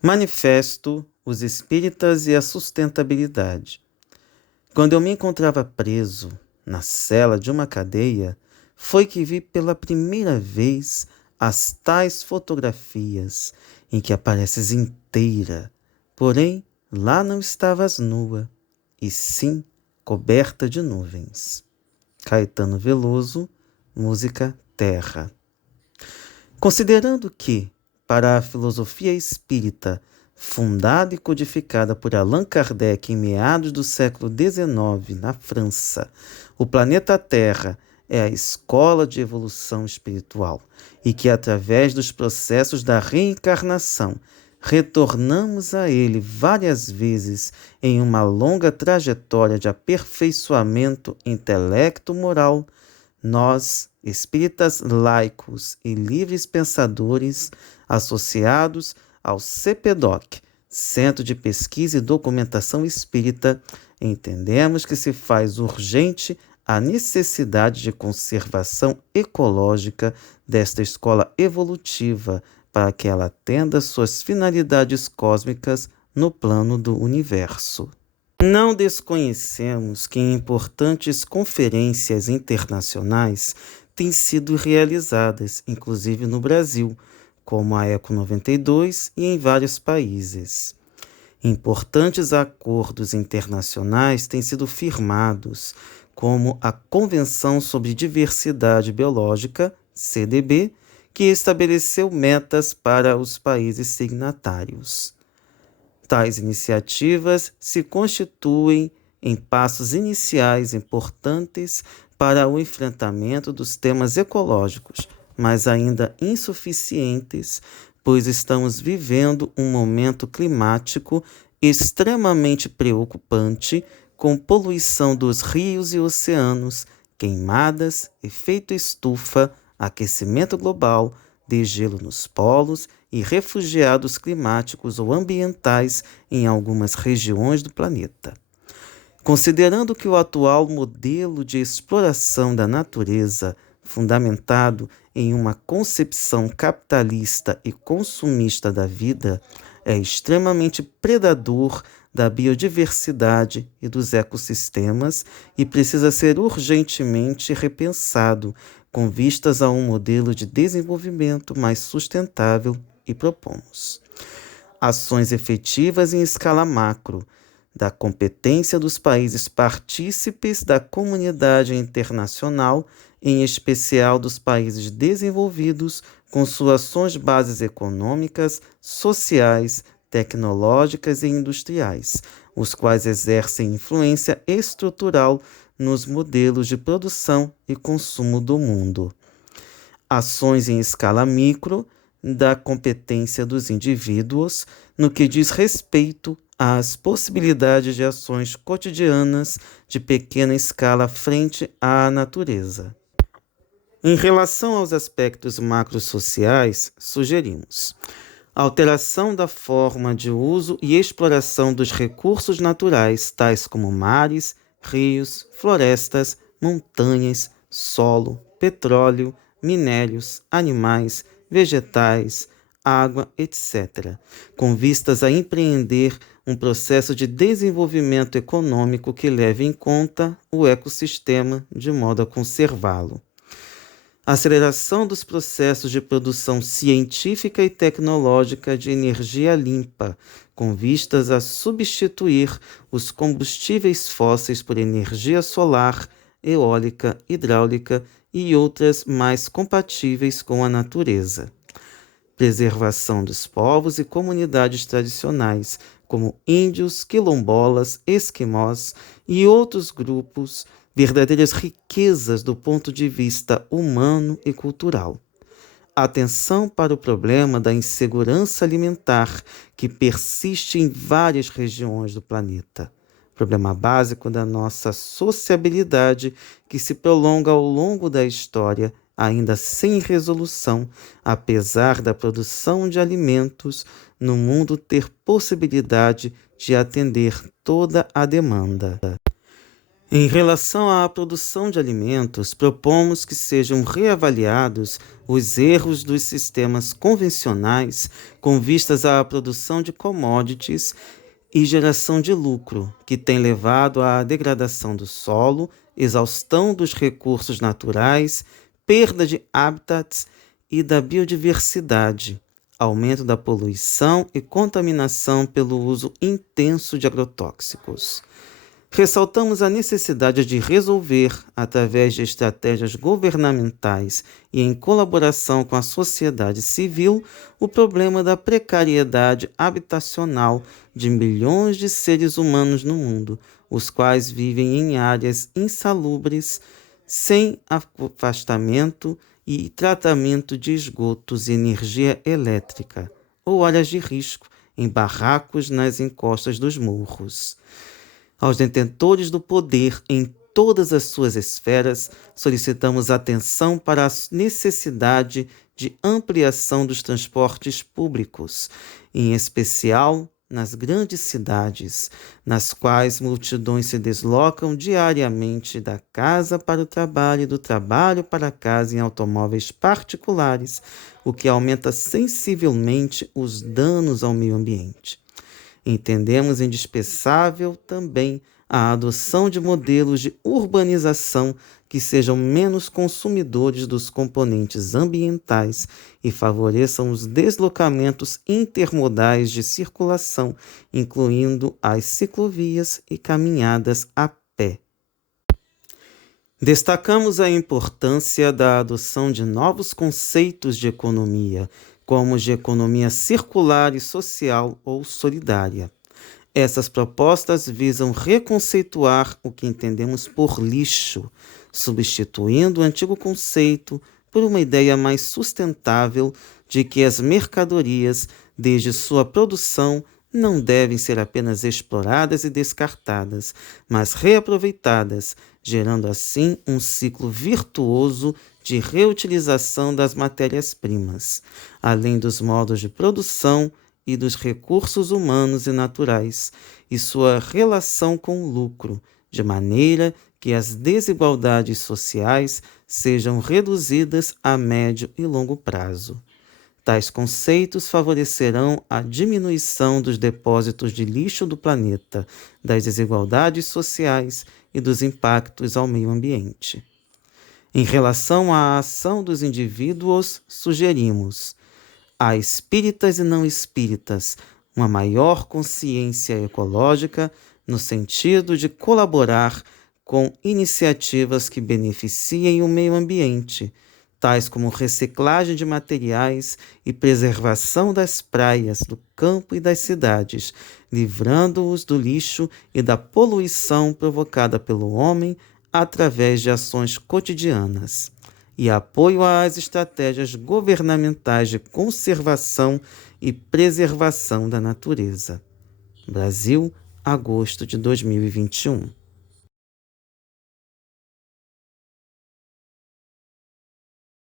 Manifesto Os Espíritas e a Sustentabilidade. Quando eu me encontrava preso na cela de uma cadeia, foi que vi pela primeira vez as tais fotografias em que apareces inteira, porém lá não estavas nua, e sim coberta de nuvens. Caetano Veloso, música Terra. Considerando que, para a filosofia espírita, fundada e codificada por Allan Kardec em meados do século XIX, na França, o planeta Terra é a escola de evolução espiritual e que, através dos processos da reencarnação, retornamos a ele várias vezes em uma longa trajetória de aperfeiçoamento intelecto-moral, nós, espíritas laicos e livres pensadores, associados ao CPDOC, Centro de Pesquisa e Documentação Espírita, entendemos que se faz urgente a necessidade de conservação ecológica desta escola evolutiva para que ela atenda suas finalidades cósmicas no plano do universo. Não desconhecemos que importantes conferências internacionais têm sido realizadas, inclusive no Brasil, como a Eco 92 e em vários países. Importantes acordos internacionais têm sido firmados, como a Convenção sobre Diversidade Biológica, CDB, que estabeleceu metas para os países signatários. Tais iniciativas se constituem em passos iniciais importantes para o enfrentamento dos temas ecológicos, mas ainda insuficientes, pois estamos vivendo um momento climático extremamente preocupante, com poluição dos rios e oceanos, queimadas, efeito estufa, aquecimento global, degelo nos polos e refugiados climáticos ou ambientais em algumas regiões do planeta. Considerando que o atual modelo de exploração da natureza, fundamentado em uma concepção capitalista e consumista da vida, é extremamente predador da biodiversidade e dos ecossistemas e precisa ser urgentemente repensado com vistas a um modelo de desenvolvimento mais sustentável, e propomos ações efetivas em escala macro, da competência dos países partícipes da comunidade internacional, em especial dos países desenvolvidos, com suas ações bases econômicas, sociais, tecnológicas e industriais, os quais exercem influência estrutural nos modelos de produção e consumo do mundo. Ações em escala micro, da competência dos indivíduos, no que diz respeito às possibilidades de ações cotidianas de pequena escala frente à natureza. Em relação aos aspectos macrosociais, sugerimos alteração da forma de uso e exploração dos recursos naturais, tais como mares, rios, florestas, montanhas, solo, petróleo, minérios, animais, vegetais, água, etc., com vistas a empreender um processo de desenvolvimento econômico que leve em conta o ecossistema de modo a conservá-lo. Aceleração dos processos de produção científica e tecnológica de energia limpa, com vistas a substituir os combustíveis fósseis por energia solar, eólica, hidráulica e outras mais compatíveis com a natureza. Preservação dos povos e comunidades tradicionais, como índios, quilombolas, esquimós e outros grupos, verdadeiras riquezas do ponto de vista humano e cultural. Atenção para o problema da insegurança alimentar, que persiste em várias regiões do planeta. Problema básico da nossa sociabilidade, que se prolonga ao longo da história, ainda sem resolução, apesar da produção de alimentos no mundo ter possibilidade de atender toda a demanda. Em relação à produção de alimentos, propomos que sejam reavaliados os erros dos sistemas convencionais com vistas à produção de commodities e geração de lucro, que tem levado à degradação do solo, exaustão dos recursos naturais, perda de habitats e da biodiversidade, aumento da poluição e contaminação pelo uso intenso de agrotóxicos. Ressaltamos a necessidade de resolver, através de estratégias governamentais e em colaboração com a sociedade civil, o problema da precariedade habitacional de milhões de seres humanos no mundo, os quais vivem em áreas insalubres, sem afastamento e tratamento de esgotos e energia elétrica, ou áreas de risco, em barracos nas encostas dos morros. Aos detentores do poder em todas as suas esferas, solicitamos atenção para a necessidade de ampliação dos transportes públicos, em especial nas grandes cidades, nas quais multidões se deslocam diariamente da casa para o trabalho e do trabalho para a casa em automóveis particulares, o que aumenta sensivelmente os danos ao meio ambiente. Entendemos indispensável também a adoção de modelos de urbanização que sejam menos consumidores dos componentes ambientais e favoreçam os deslocamentos intermodais de circulação, incluindo as ciclovias e caminhadas a pé. Destacamos a importância da adoção de novos conceitos de economia, como de economia circular e social ou solidária. Essas propostas visam reconceituar o que entendemos por lixo, substituindo o antigo conceito por uma ideia mais sustentável de que as mercadorias, desde sua produção, não devem ser apenas exploradas e descartadas, mas reaproveitadas, gerando assim um ciclo virtuoso de reutilização das matérias-primas, além dos modos de produção e dos recursos humanos e naturais, e sua relação com o lucro, de maneira que as desigualdades sociais sejam reduzidas a médio e longo prazo. Tais conceitos favorecerão a diminuição dos depósitos de lixo do planeta, das desigualdades sociais e dos impactos ao meio ambiente. Em relação à ação dos indivíduos, sugerimos a espíritas e não espíritas uma maior consciência ecológica no sentido de colaborar com iniciativas que beneficiem o meio ambiente, tais como reciclagem de materiais e preservação das praias, do campo e das cidades, livrando-os do lixo e da poluição provocada pelo homem através de ações cotidianas, e apoio às estratégias governamentais de conservação e preservação da natureza. Brasil, agosto de 2021.